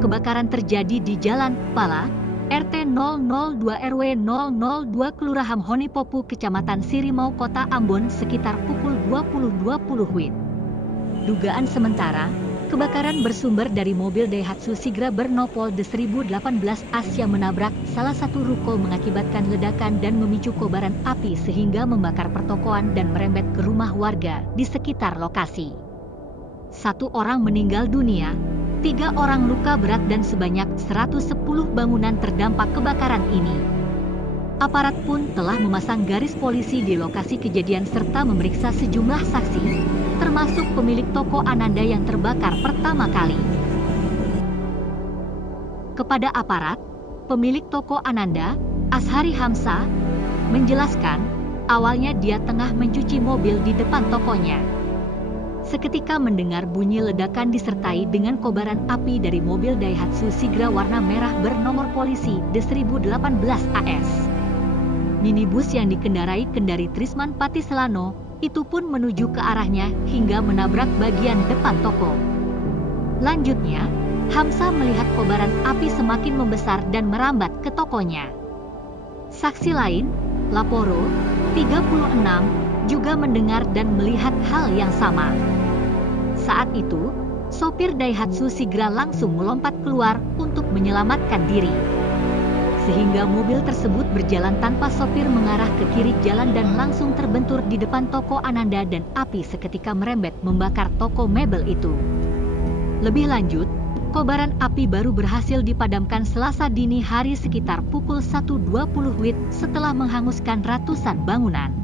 Kebakaran terjadi di Jalan Pala, RT 002 RW 002 Kelurahan Honipopu, Kecamatan Sirimau, Kota Ambon sekitar pukul 20.20 WIB. Dugaan sementara, kebakaran bersumber dari mobil Daihatsu Sigra bernopol D1018 AS yang menabrak salah satu ruko mengakibatkan ledakan dan memicu kobaran api sehingga membakar pertokoan dan merembet ke rumah warga di sekitar lokasi. 1 orang meninggal dunia, 3 orang luka berat dan sebanyak 110 bangunan terdampak kebakaran ini. Aparat pun telah memasang garis polisi di lokasi kejadian serta memeriksa sejumlah saksi, termasuk pemilik toko Ananda yang terbakar pertama kali. Kepada aparat, pemilik toko Ananda, Ashari Hamsa, menjelaskan, awalnya dia tengah mencuci mobil di depan tokonya. Seketika mendengar bunyi ledakan disertai dengan kobaran api dari mobil Daihatsu Sigra warna merah bernomor polisi D1018 AS. Minibus yang dikendarai Kendari Trisman Patiselano itu pun menuju ke arahnya hingga menabrak bagian depan toko. Lanjutnya, Hamsa melihat kobaran api semakin membesar dan merambat ke tokonya. Saksi lain, Laporo, 36, juga mendengar dan melihat hal yang sama. Saat itu, sopir Daihatsu Sigra langsung melompat keluar untuk menyelamatkan diri. Sehingga mobil tersebut berjalan tanpa sopir mengarah ke kiri jalan dan langsung terbentur di depan toko Ananda dan api seketika merembet membakar toko mebel itu. Lebih lanjut, kobaran api baru berhasil dipadamkan Selasa dini hari sekitar pukul 1.20 WIB setelah menghanguskan ratusan bangunan.